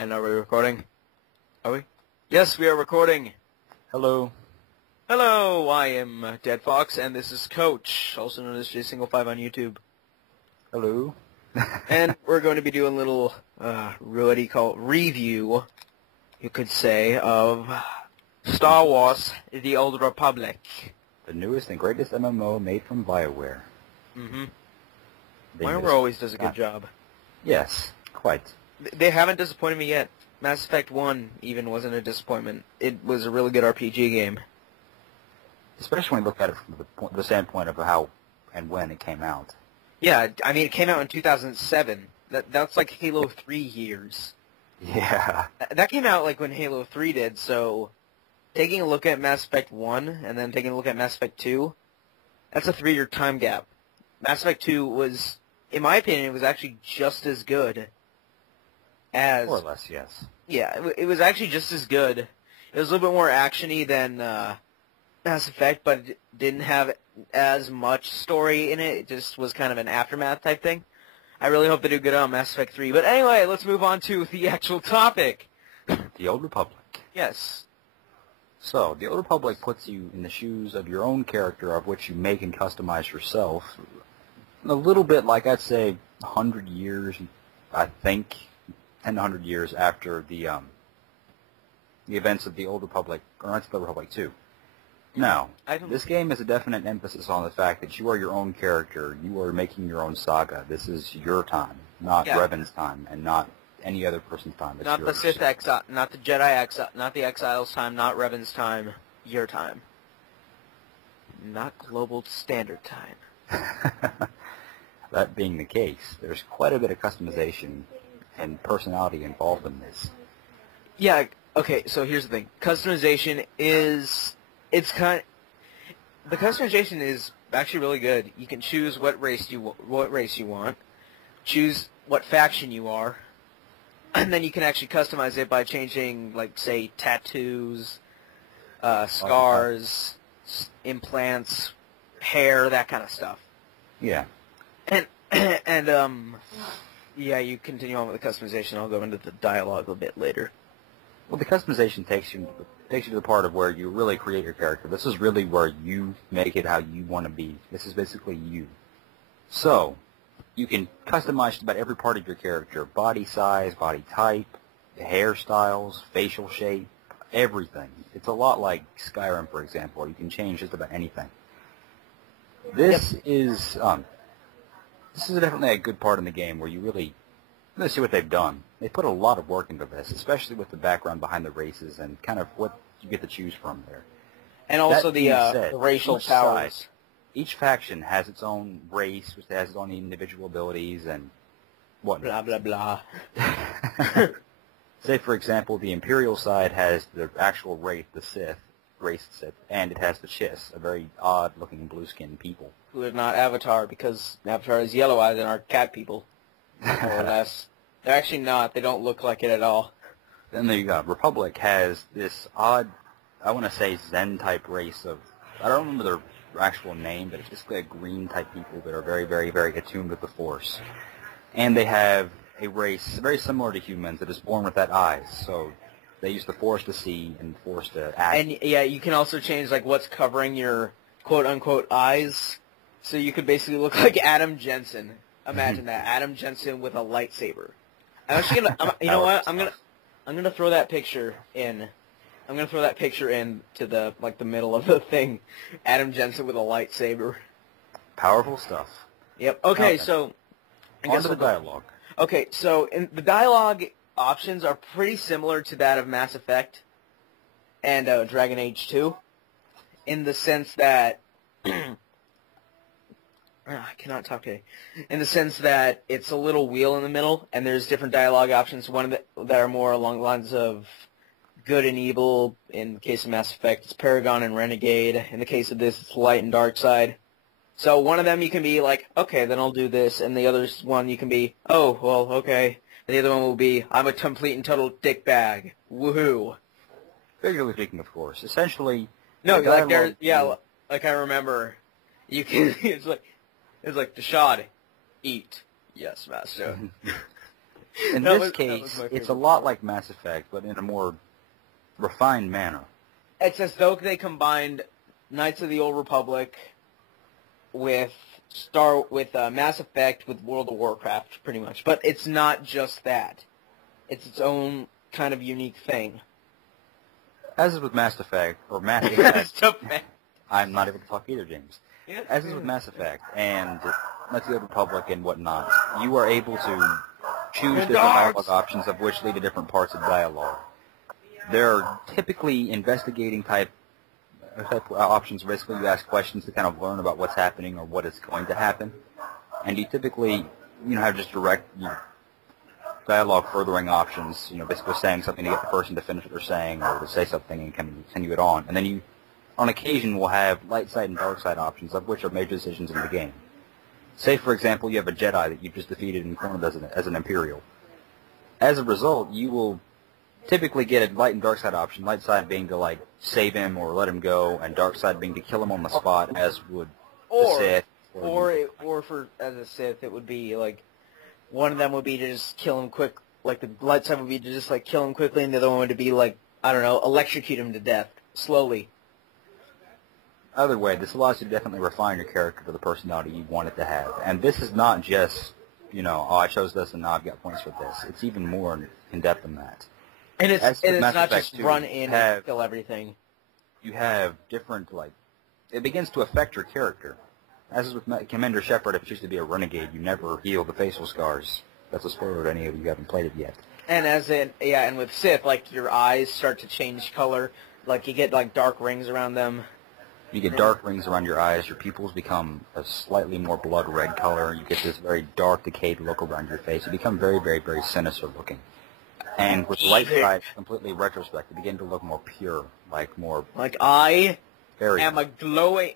And are we recording? Are we? Yes, we are recording. Hello. Hello, I am Dead Fox, and this is Coach, also known as J5 on YouTube. Hello. And we're going to be doing a little, what do you call it, review, you could say, of Star Wars: The Old Republic. The newest and greatest MMO made from BioWare. Mm-hmm. BioWare always does a good job. Yes, quite. They haven't disappointed me yet. Mass Effect 1 even wasn't a disappointment. It was a really good RPG game. Especially when you look at it from the standpoint of how and when it came out. Yeah, I mean, it came out in 2007. That's like Halo 3 years. Yeah. That came out like when Halo 3 did, so taking a look at Mass Effect 1 and then taking a look at Mass Effect 2, that's a 3-year time gap. Mass Effect 2 was, in my opinion, it was actually just as good as... More or less, yes. Yeah, it was actually just as good. It was a little bit more action-y than Mass Effect, but it didn't have as much story in it. It just was kind of an aftermath type thing. I really hope they do good on Mass Effect 3. But anyway, let's move on to the actual topic. The Old Republic. Yes. So, the Old Republic puts you in the shoes of your own character, of which you make and customize yourself. A little bit like, I'd say, 100 years, I think, 10 to 100 years after the events of the Old Republic, or Knights of the Old Republic 2. Now, this game has a definite emphasis on the fact that you are your own character. You are making your own saga. This is your time, not Revan's time, and not any other person's time. It's not yours. the Sith exile, not the Jedi exile, not the Exiles' time, not Revan's time. Your time. Not Global Standard Time. That being the case, there's quite a bit of customization and personality involved in this. Yeah. Okay. So here's the thing. Customization is. The customization is actually really good. You can choose what race you want, choose what faction you are, and then you can actually customize it by changing, like, say, tattoos, scars, implants, hair, that kind of stuff. Yeah. And yeah, you continue on with the customization. I'll go into the dialogue a bit later. Well, the customization takes you to the part of where you really create your character. This is really where you make it how you want to be. This is basically you. So, you can customize just about every part of your character. Body size, body type, hairstyles, facial shape, everything. It's a lot like Skyrim, for example. You can change just about anything. This is definitely a good part in the game where you really see what they've done. They put a lot of work into this, especially with the background behind the races and kind of what you get to choose from there. And also the racial powers. Each faction has its own race, which has its own individual abilities and whatnot. Blah, blah, blah. Say, for example, the Imperial side has the actual race, the Sith, and it has the Chiss, a very odd-looking blue-skinned people. Who are not Avatar, because Avatar is yellow eyes and are cat people. More or less. They're actually not. They don't look like it at all. Then the Republic has this odd, I want to say Zen-type race of, I don't remember their actual name, but it's basically a green-type people that are very, very, very attuned with the Force. And they have a race very similar to humans that is born with that eyes, so they use the Force to see and the Force to act. And yeah, you can also change like what's covering your quote-unquote eyes, so you could basically look like Adam Jensen. Imagine that, Adam Jensen with a lightsaber. I'm actually gonna, you know what? I'm gonna throw that picture in. I'm gonna throw that picture in to the middle of the thing. Adam Jensen with a lightsaber. Powerful stuff. Yep. Okay, so on to the dialogue. Okay, so the dialogue options are pretty similar to that of Mass Effect and Dragon Age 2, in the sense that I cannot talk today. In the sense that it's a little wheel in the middle, and there's different dialogue options. One that are more along the lines of good and evil. In the case of Mass Effect, it's Paragon and Renegade. In the case of this, it's light and dark side. So one of them you can be like, okay, then I'll do this, and the other one you can be, oh, well, okay. And the other one will be, I'm a complete and total dickbag. Woohoo. Figuratively speaking, of course. Essentially, no, like there's, yeah, like I remember, you can, it's like, Dashad, eat. Yes, master. In this case, it's a lot like Mass Effect, but in a more refined manner. It's as though they combined Knights of the Old Republic with Mass Effect with World of Warcraft, pretty much. But it's not just that. It's its own kind of unique thing. As is with Mass Effect, I'm not able to talk either, James. Yeah. As is with Mass Effect and Knights of the Old Republic and whatnot, you are able to choose different dialogue options of which lead to different parts of dialogue. They're typically investigating type options. Basically, you ask questions to kind of learn about what's happening or what is going to happen, and you typically, have just direct dialogue furthering options. Basically saying something to get the person to finish what they're saying, or to say something and kind of continue it on. And then you, on occasion, will have light side and dark side options, of which are major decisions in the game. Say, for example, you have a Jedi that you've just defeated and cornered as an Imperial. As a result, you will typically get a light and dark side option, light side being to, save him or let him go, and dark side being to kill him on the spot, as would the Sith. Or as a Sith, it would be, one of them would be to just kill him quick, the light side would be to just, kill him quickly, and the other one would be, electrocute him to death, slowly. Either way, this allows you to definitely refine your character to the personality you want it to have. And this is not just, I chose this and now I've got points for this. It's even more in-depth than that. And it's not just run in and kill everything. You have different, it begins to affect your character. As is with Commander Shepard, if you choose to be a renegade, you never heal the facial scars. That's a spoiler to any of you who haven't played it yet. And and with Sith, your eyes start to change color. You get, dark rings around them. You get dark rings around your eyes, your pupils become a slightly more blood red color, you get this very dark, decayed look around your face. You become very, very, very sinister looking. And with the light side, completely retrospect, you begin to look more pure, more... I am a glowing...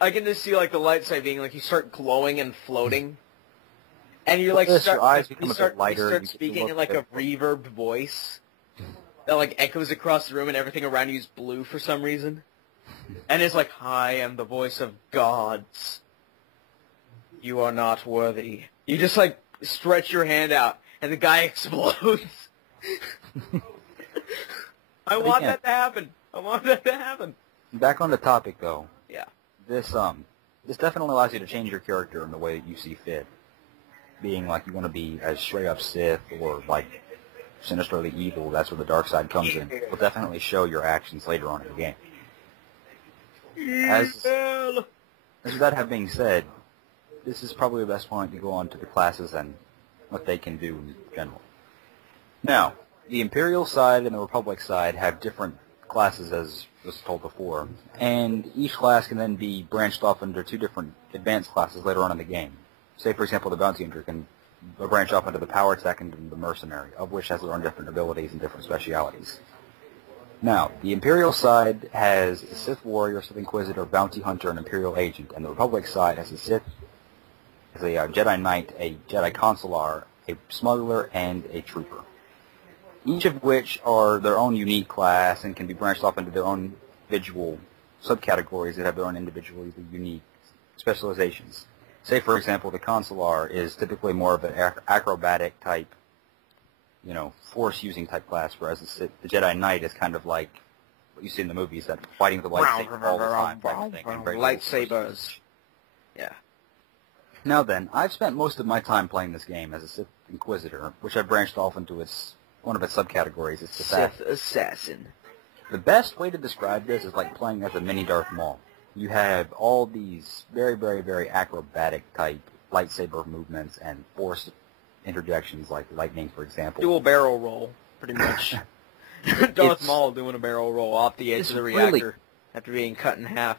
I can just see, the light side being, you start glowing and floating. And you're, your eyes become a bit lighter. You start speaking in, a reverbed voice that, echoes across the room and everything around you is blue for some reason. And it's I am the voice of gods. You are not worthy. You just, stretch your hand out, and the guy explodes. I want that to happen. Back on the topic, though. Yeah. This definitely allows you to change your character in the way that you see fit. Being, you want to be as straight-up Sith, or, sinisterly evil, that's where the dark side comes in. It will definitely show your actions later on in the game. As with that having been said, this is probably the best point to go on to the classes and what they can do in general. Now, the Imperial side and the Republic side have different classes, as was told before, and each class can then be branched off into two different advanced classes later on in the game. Say, for example, the Bounty Hunter can branch off into the Power Tech and the Mercenary, of which has their own different abilities and different specialities. Now, the Imperial side has a Sith Warrior, Sith Inquisitor, Bounty Hunter, and Imperial Agent, and the Republic side has a Jedi Knight, a Jedi Consular, a Smuggler, and a Trooper. Each of which are their own unique class and can be branched off into their own individual subcategories that have their own individually unique specializations. Say, for example, the Consular is typically more of an acrobatic type, force-using type class, whereas the Jedi Knight is kind of like what you see in the movies, that fighting with the lightsaber all the time type of thing. Lightsabers. Yeah. Now then, I've spent most of my time playing this game as a Sith Inquisitor, which I've branched off into one of its subcategories. It's Sith Assassin. The best way to describe this is like playing as a mini Darth Maul. You have all these very, very, very acrobatic type lightsaber movements and force interjections like lightning, for example. Do a barrel roll, pretty much. Darth Maul doing a barrel roll off the edge of the reactor after being cut in half.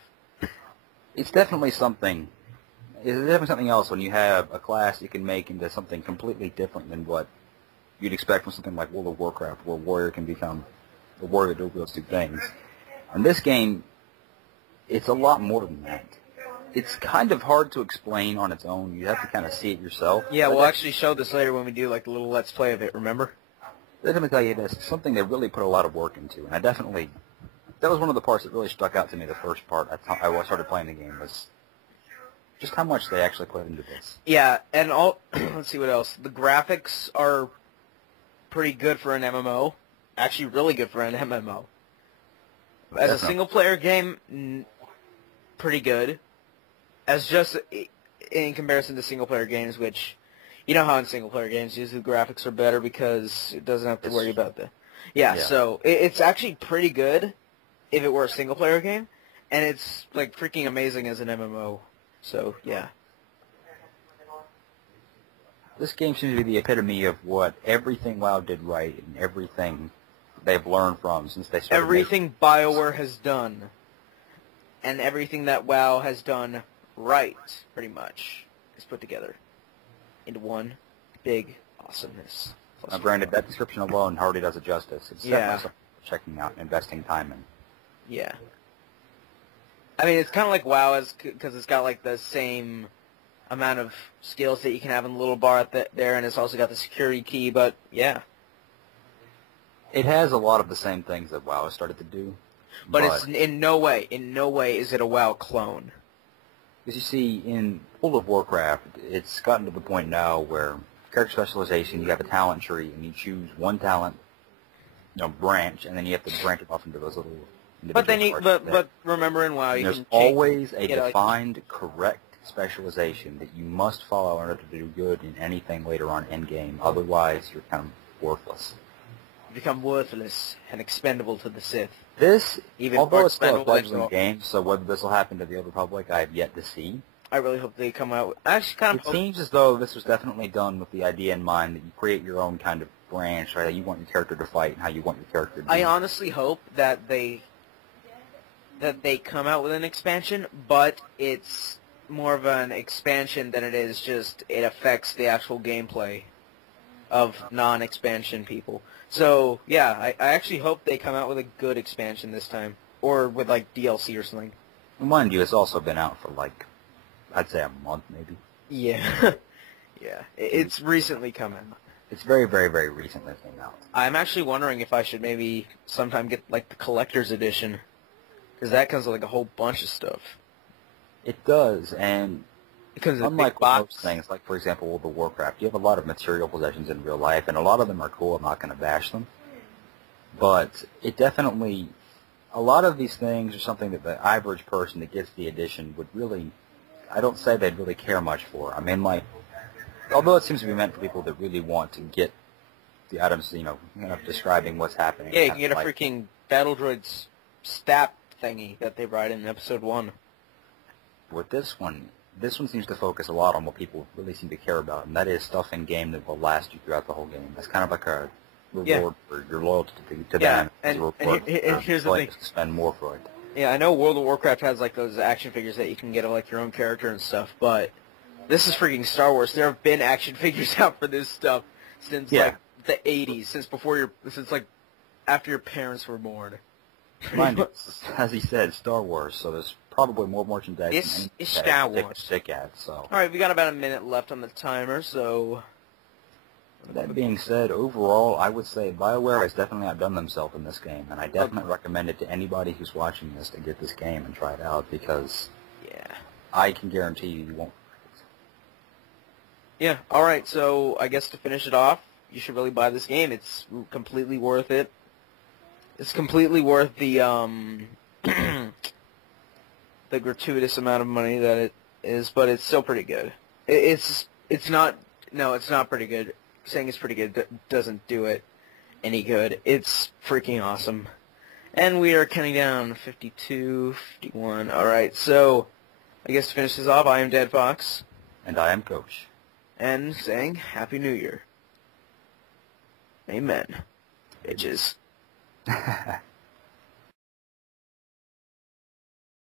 It's definitely something. It's definitely something else when you have a class you can make into something completely different than what you'd expect from something like World of Warcraft, where a warrior can become the warrior that does those two things. In this game, it's a lot more than that. It's kind of hard to explain on its own. You have to kind of see it yourself. Yeah, we'll actually show this later when we do the little Let's Play of it, remember? Let me tell you this. It's something they really put a lot of work into, and that was one of the parts that really stuck out to me the first part I started playing the game, was just how much they actually put into this. Yeah, and let's see what else. The graphics are pretty good for an MMO. Actually, really good for an MMO. As a single-player game, pretty good. As just in comparison to single-player games, which, you know how in single-player games, usually the graphics are better because it doesn't have to worry about the... Yeah, so it's actually pretty good if it were a single-player game, and it's, like, freaking amazing as an MMO. So, yeah. This game seems to be the epitome of what everything WoW did right and everything they've learned from since they started. Everything BioWare has done, and everything that WoW has done right, pretty much, is put together into one big awesomeness. Granted, that description alone hardly does it justice. It's definitely something worth checking out and investing time in. Yeah. I mean, it's kind of like WoW, because it's got, like, the same amount of skills that you can have in the little bar there, and it's also got the security key, but, yeah. It has a lot of the same things that WoW has started to do. But it's in no way is it a WoW clone. Because you see, in World of Warcraft, it's gotten to the point now where character specialization, you have a talent tree, and you choose one talent, branch, and then you have to branch it off into those little individual but remember in WoW, you there's can always a defined, correct specialization that you must follow in order to do good in anything later on in game. Otherwise, you're kind of worthless. You become worthless and expendable to the Sith. This, although it's still a expendable fledgling game, so whether this will happen to the Old Republic, I have yet to see. I really hope they come out with... Actually, kind of... It seems as though this was definitely done with the idea in mind that you create your own kind of branch, right? How you want your character to fight and how you want your character to be. I honestly hope that they come out with an expansion, but it's more of an expansion than it is just it affects the actual gameplay of non-expansion people. So, yeah, I actually hope they come out with a good expansion this time. Or with, like, DLC or something. Mind you, it's also been out for, like, I'd say a month, maybe. Yeah. Yeah. It's recently come out. It's very, very, very recently came out. I'm actually wondering if I should maybe sometime get, like, the collector's edition. Because that comes with, like, a whole bunch of stuff. It does, and Because unlike most things, like, for example, World of Warcraft, you have a lot of material possessions in real life, and a lot of them are cool. I'm not going to bash them. But it definitely... A lot of these things are something that the average person that gets the edition would really... I don't say they'd really care much for. I mean, like... Although it seems to be meant for people that really want to get the items, kind of describing what's happening. Yeah, you can get a freaking Battle Droids stat thingy that they write in Episode 1. With this one seems to focus a lot on what people really seem to care about, and that is stuff in game that will last you throughout the whole game. That's kind of like a reward for your loyalty to them. And here's the thing: to spend more for it. Yeah, I know World of Warcraft has like those action figures that you can get of like your own character and stuff, but this is freaking Star Wars. There have been action figures out for this stuff since like the '80s, since like after your parents were born. Mind you, as he said, Star Wars, so there's probably more merchandise. It's Star Wars. Stick at, so. All right, we got about a minute left on the timer, so. That being said, overall, I would say BioWare has definitely outdone themselves in this game, and I definitely recommend it to anybody who's watching this to get this game and try it out, because I can guarantee you won't. Yeah, all right, so I guess to finish it off, you should really buy this game. It's completely worth it. It's completely worth the the gratuitous amount of money that it is, but it's still pretty good. It's not pretty good. Saying it's pretty good doesn't do it any good. It's freaking awesome. And we are counting down 52, 51. All right, so I guess to finish this off, I am Dead Fox. And I am Coach. And saying Happy New Year. Amen. Bitches.